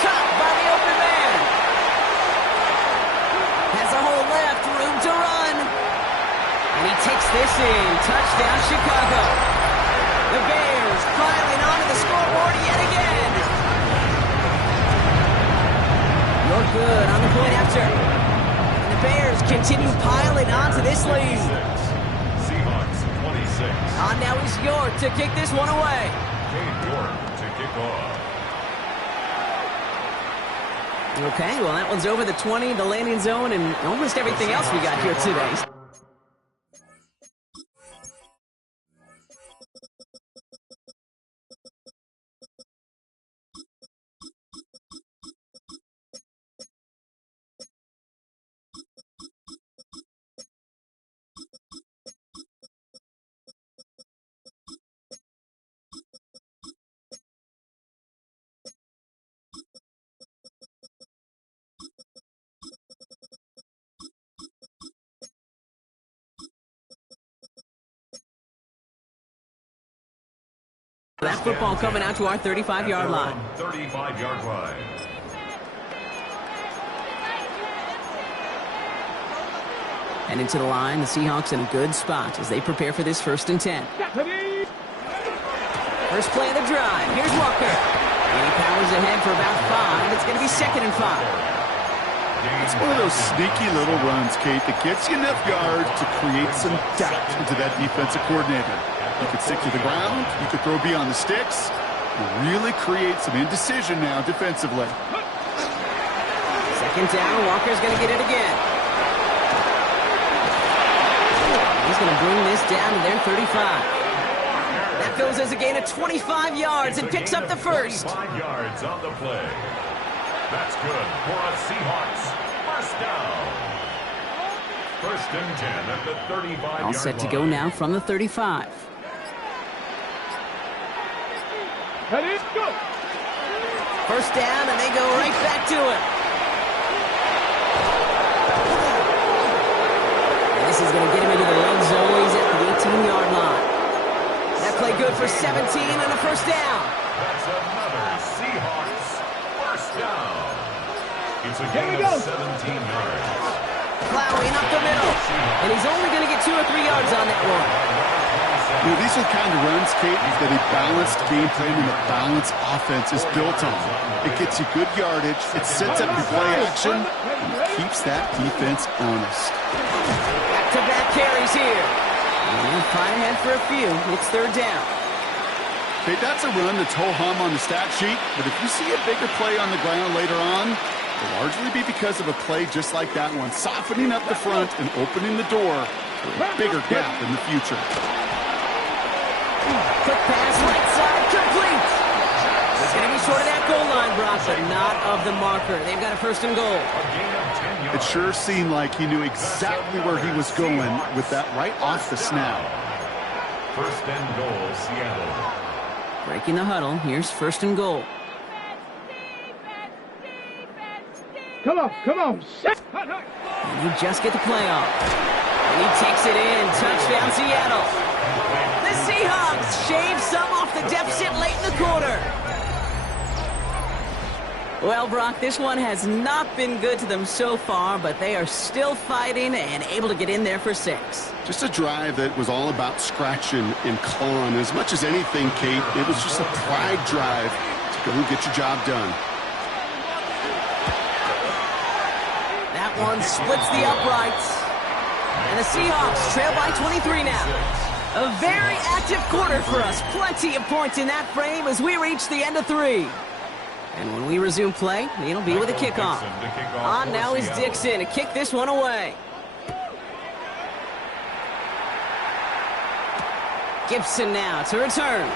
Caught by the open man. Has a hole left, room to run. And he takes this in. Touchdown, Chicago. The Bears piling onto the scoreboard yet again. You're good on the point after. And the Bears continue piling onto this lead. Seahawks 26. On now is York to kick this one away. York to kick off. Okay, well, that one's over the 20, the landing zone, and almost everything else we got here today. That football coming out to our 35-yard line. 35-yard line. And into the line, the Seahawks in a good spot as they prepare for this 1st and 10. First play of the drive. Here's Walker. And he powers ahead for about 5. It's going to be 2nd and 5. It's one of those sneaky little runs, Kate, that gets you enough yards to create some doubt into that defensive coordinator. You could stick to the ground. You could throw beyond the sticks. You really create some indecision now defensively. 2nd down. Walker's going to get it again. He's going to bring this down to their 35. That goes as a gain of 25 yards and picks up the first. 5 yards on the play. That's good for a Seahawks 1st down. 1st and 10 at the 35-yard line. All set to go now from the 35. Ready, go. 1st down, and they go right back to it. And this is going to get him into the red zone. He's at the 18-yard line. That play good for 17 and a 1st down. That's another Seahawks 1st down. It's a Here we gain go. of 17 yards. Plowing up the middle. And he's only going to get 2 or 3 yards on that one. You know, these are the kind of runs, Kate, that a balanced game plan and a balanced offense is built on. It gets you good yardage, it sets up your play action, and it keeps that defense honest. Back-to-back carries here. And fight ahead for a few. It's 3rd down. Okay, that's a run that's ho-hum on the stat sheet, but if you see a bigger play on the ground later on, it'll largely be because of a play just like that one, softening up the front and opening the door for a bigger gap in the future. Quick pass, right side, complete. It's going to be short of that goal line, Brock, but not of the marker. They've got a 1st and goal. It sure seemed like he knew exactly where he was going with that right off the snap. 1st and goal, Seattle. Breaking the huddle. Here's 1st and goal. Come on, come on. Set. And you just get the play off. And he takes it in. Touchdown, Seattle. The Seahawks shave some off the deficit late in the quarter. Well, Brock, this one has not been good to them so far, but they are still fighting and able to get in there for 6. Just a drive that was all about scratching and clawing. As much as anything, Kate, it was just a pride drive to go and get your job done. That one splits the uprights. And the Seahawks trail by 23 now. A very active quarter for us. Plenty of points in that frame as we reach the end of 3. And when we resume play, it'll be with a kickoff. On now is Dixon to kick this one away. Gibson now to return.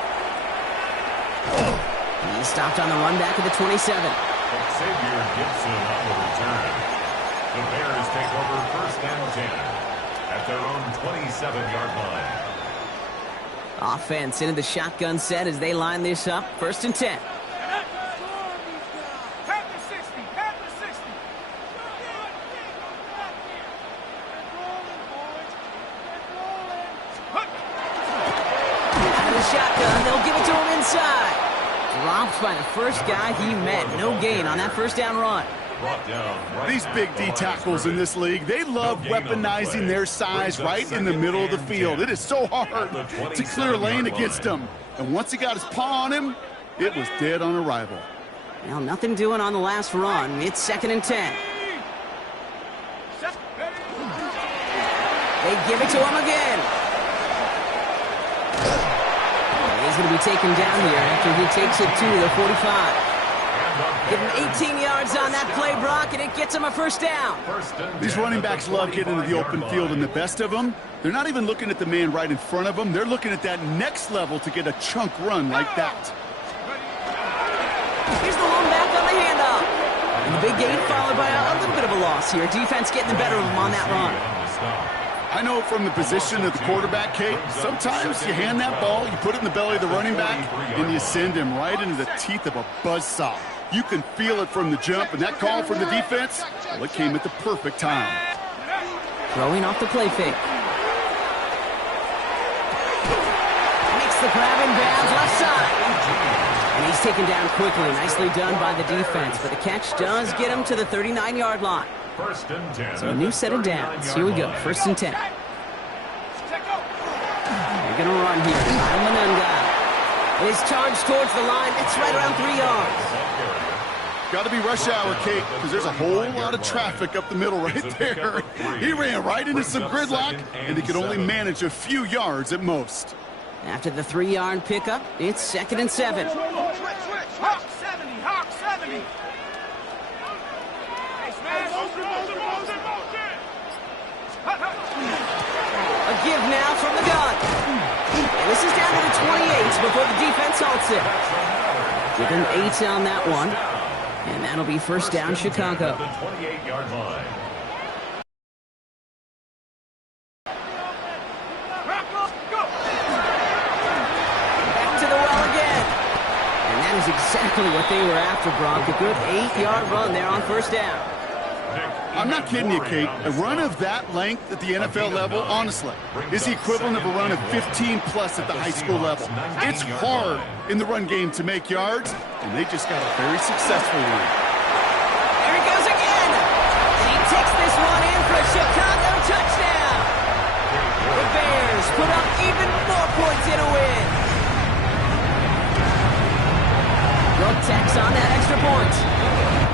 He's stopped on the run back at the 27. Xavier Gibson on the return. The Bears take over 1st and 10 at their own 27-yard line. Offense into the shotgun set as they line this up. 1st and 10. Out of the shotgun, they'll give it to him inside. Dropped by the first guy he met. No gain on that 1st down run. These big D tackles in this league, they love weaponizing their size right in the middle of the field. It is so hard to clear a lane against them. And once he got his paw on him, it was dead on arrival. Well, nothing doing on the last run. It's 2nd and 10. They give it to him again. He's going to be taken down here after he takes it to the 45. Give him 18 yards on that play, and it gets him a first down. These running backs love getting into the open field, and the best of them, they're not even looking at the man right in front of them. They're looking at that next level to get a chunk run like that. Here's the lone back on the handoff. And the big gain followed by a little bit of a loss here. Defense getting the better of him on that run. I know from the position of the quarterback, Kate, sometimes you hand that ball, you put it in the belly of the running back, and you send him right into the teeth of a buzzsaw. You can feel it from the jump, and that call from the defense, well, it came at the perfect time. Throwing off the play fake. Makes the grab in bounds left side. And he's taken down quickly. Nicely done by the defense, but the catch does get him to the 39-yard line. First and 10. So a new set of downs. Here we go. First and 10. They're going to run here. Kyle Manunga is charged towards the line. It's right around 3 yards. Got to be rush hour, Kate, because there's a whole lot of traffic up the middle right there. He ran right into some gridlock, and he could only manage a few yards at most. After the 3-yard pickup, it's 2nd and 7. Hawk 70, Hawk 70. A give now from the gun. And this is down to the 28 before the defense halts it. Give him 8 on that one. And that'll be first down, Chicago. The 28-yard line. Back to the well again. And that is exactly what they were after, Brock. A good 8-yard run there on first down. I'm not kidding you, Kate. A run of that length at the NFL level, honestly, is the equivalent of a run of 15-plus at the high school level. It's hard in the run game to make yards, and they just got a very successful one. There he goes again. And he takes this one in for a Chicago touchdown. The Bears put up even more points in a win. Well, tacks on that extra point.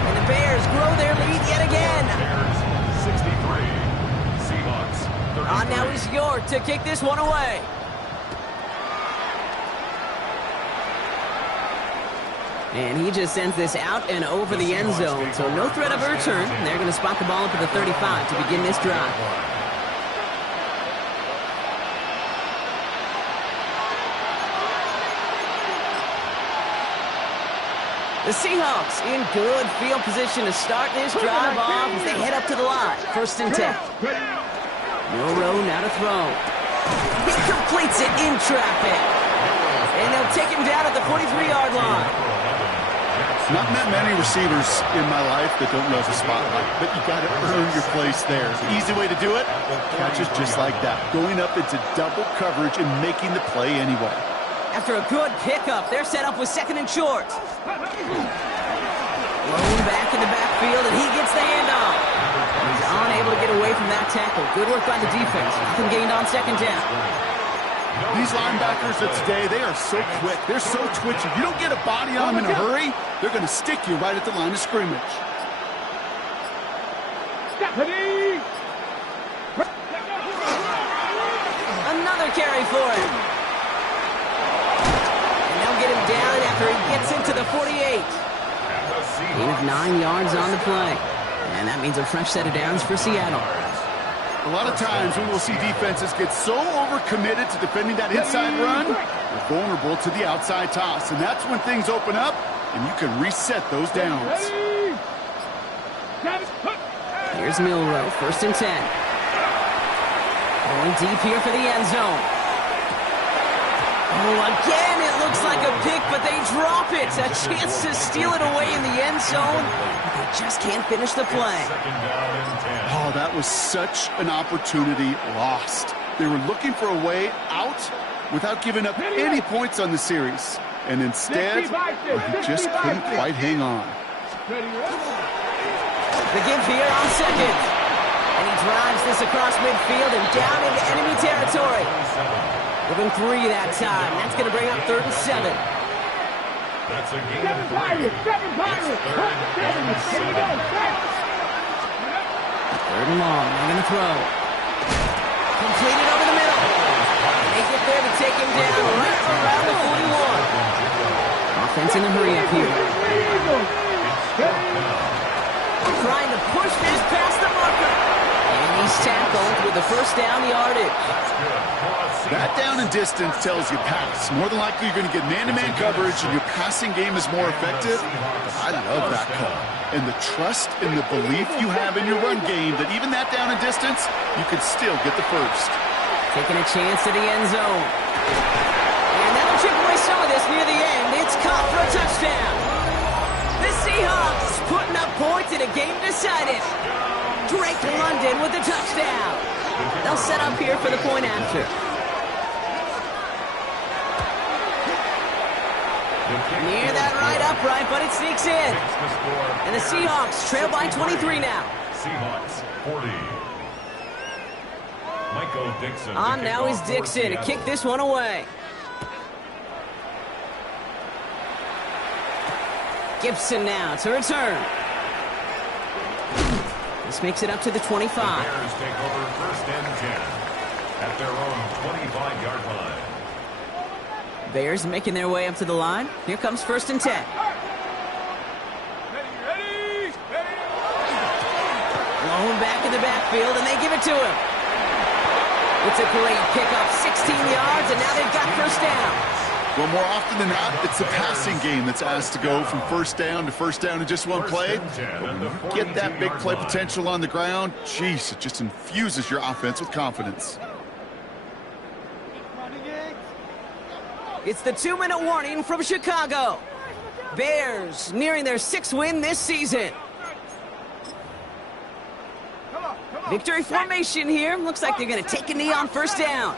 And the Bears grow their lead yet again. Bears 63. Seahawks 33. On now is York to kick this one away. And he just sends this out and over the end zone. So no threat of a return. They're going to spot the ball up at the 35 to begin this drive. The Seahawks in good field position to start this drive off as they head up to the line. First and 10. Milroe now to throw. He completes it in traffic. And they'll take him down at the 43-yard line. Not met many receivers in my life that don't love the spotlight, but you got to earn your place there. The easy way to do it, catches just like that, going up into double coverage and making the play anyway. After a good pickup, they're set up with 2nd and short. Lone back in the backfield, and he gets the handoff. He's unable to get away from that tackle. Good work by the defense. Nothing gained on 2nd down. These linebackers of today, they are so quick. They're so twitchy. You don't get a body on them in a hurry, they're going to stick you right at the line of scrimmage. Another carry for him. And they'll get him down after he gets into the 48. Gain of 9 yards on the play. And that means a fresh set of downs for Seattle. A lot of times we will see defenses get so overcommitted to defending that inside run, they're vulnerable to the outside toss. And that's when things open up, and you can reset those downs. Here's Milroe, 1st and 10. Going deep here for the end zone. Oh, again, it looks like a pick, but they drop it. A chance to steal it away in the end zone. But they just can't finish the play. Oh, that was such an opportunity lost. They were looking for a way out without giving up any points on the series. And instead, he just couldn't quite hang on. The give here on 2nd. And he drives this across midfield and down into enemy territory. Give him 3 that time. That's going to bring up 3rd and 7. That's a gain of 3. Third and long. They're going to throw. Completed over the middle. They get there to take him down right around the 41. Offense in a hurry up here. Trying to tackle with the first down yardage. That's good for a Seahawks. That down and distance tells you pass. More than likely, you're going to get man-to-man coverage, and your passing game is more effective. I love that call. And the trust and the belief you have in your run game that even that down and distance, you can still get the first. Taking a chance to the end zone. And that'll chip away some of this near the end. It's caught for a touchdown. The Seahawks putting up points in a game decided. Drake London with the touchdown. They'll set up here for the point after. Near that right upright, but it sneaks in. And the Seahawks trail by 23 now. Seahawks 40. Michael Dixon. On now is Dixon to kick this one away. Gibson now to return. This makes it up to the 25. The Bears take over first and 10 at their own 25-yard line. Bears making their way up to the line. Here comes first and 10. Ready. Blown back in the backfield, and they give it to him. It's a great pickup, 16 yards, and now they've got first down. Well, more often than not, it's the passing game that's asked to go from first down in just one play. But when you get that big play potential on the ground, geez, it just infuses your offense with confidence. It's the 2-minute warning from Chicago. Bears nearing their 6th win this season. Victory formation here. Looks like they're going to take a knee on first down.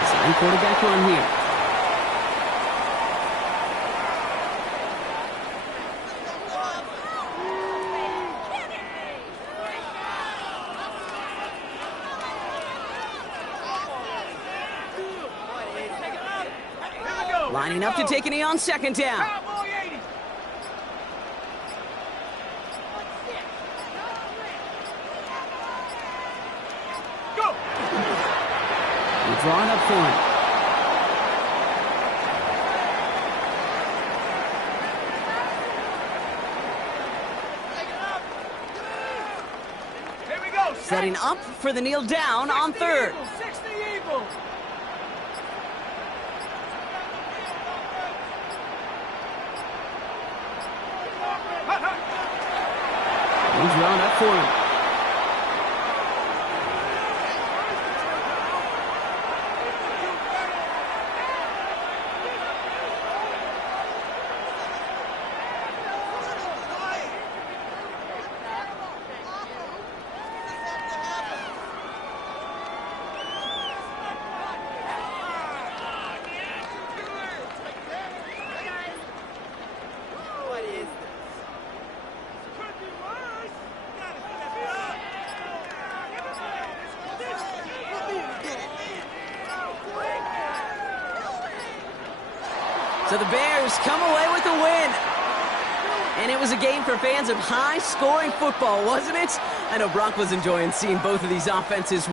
Design quarterback run here. Lining up to take a knee on second down. We're drawing up for him. Setting up for the kneel down on third. 60 Eagles. He's drawn up for him. So the Bears come away with a win. And it was a game for fans of high-scoring football, wasn't it? I know Brock was enjoying seeing both of these offenses